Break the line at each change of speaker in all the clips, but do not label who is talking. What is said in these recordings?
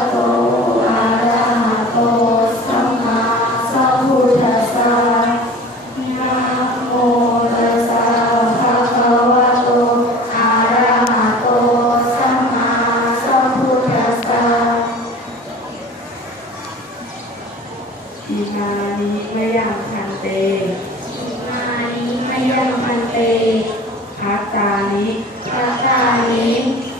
อะระหะโตสัมมาสัมพุทธัสสะนะโมตัสสะภะคะวะโตอะระหะโตสัมมาสัมพุทธัสสะ
อิมานิมยังพันเต
มานิมยังพันเต
นิ
ปะตานิ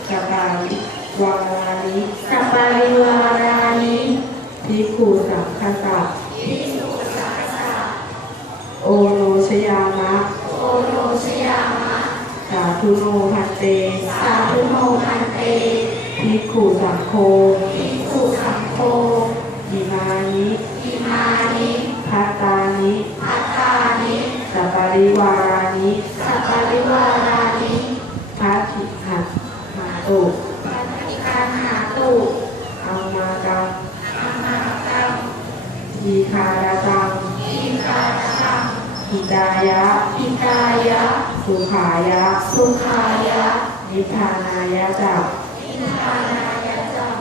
สบาลิวารานิ
สัปปะริวารานิ
ภิกขุสังคสะโอโนชยามะ
โอโนชยามะ
สาธุโนพันเต
สาธุโมพันเต
ภิกขุสังโฆ
ภิกขุสังโฆ
อิมานิ
อิมานิ
พัตตานิ
ปัตตานิ
สบาลิวารานิ
สัปปะริวารานิ
พัทธิหัตหา ตุ
ปัตติการหาตุ
อัมมากัง
อามากัง
ยีคาราตัง
อินทาตัง
หิตายะ
อิตายะ
สุขายะ
สุขายะ
นิพพานายะจัก
อินทานายะจัง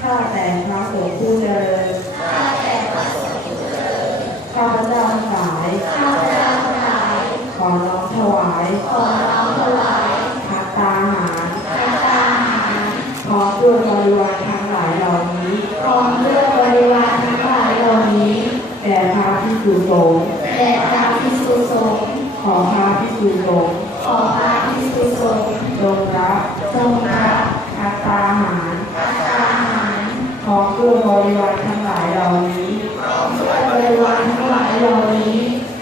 ข้าแต่พระสงฆ์ผู้เจริญ
ข้าแต่พระสงฆ์ผู้เจริญ
ข้าพเจ้าทั้งหลาย
ข้าพเจ้าทั้งหลาย
ขอน้อมถวาย
ขอน้อมถวาย
พัตตาหาร
พระตาหาร
พร้อมด้วยบริวารทั้งหลายเหล่านี้
พร้อมด้วยบริวารทั้งหลายเหล่านี้
แด่พระพิสุส งฆ์
แด่พระภิกษุสงฆ์
ขอพระพิสุสงฆ์
ขอพระภิกษุสงฆ์
จงรับ
จงรับ
พัตตาหาร
พระตาหาร
พร้อมด้วยบริวารทั้งหลายเหล่านี้
พร้อมด้วยบริวารทั้งหลายเหล่านี้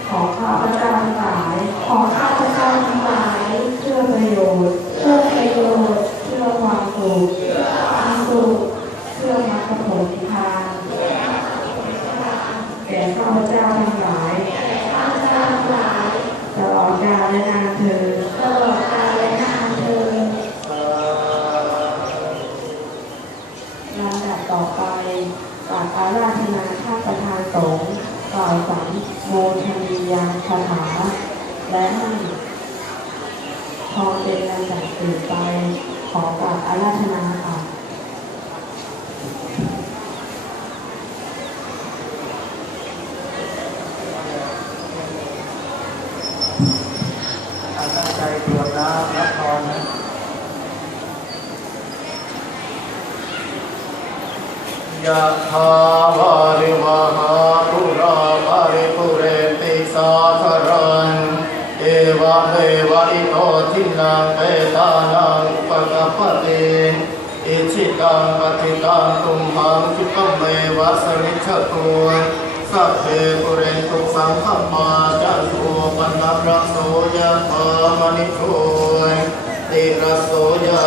ของข้าพเจ้าทั้งหลาย
ของข้าพเจ้าทั้งหลาย
เพื่อประโยชน์
เพื่อประโยชน์
เพื่อความสุข
เพื่อความสุข
เพื่อมรรคผลนิพพานแก่ข้าพเจ้าทั้งหลาย
แก่ข้าพเจ้าทั้งหลาย
ตลอดกาลและนานเธอญ
ตลอดกาลและนานเทอญ
ลำดับต่อไปกราบอาราธนาท่านประธานสงฆ์กล่าวสังโมทนียาคาถา และให้ พอเป็นลำดับตื่นไป ขอกราบอาราธนาค่ะ
ตั้งใจตรวจน้ำรับพรนะยะถาวาริวหา ทินังเปตานังปะกัปปะเตอิชิตังปฏิตังตุมหังคิปะเมวัสมิจฉตุสัพเพปุเรนตุสังขมาจันโทปนัสระโสยะธามณิโชยติระโสยะ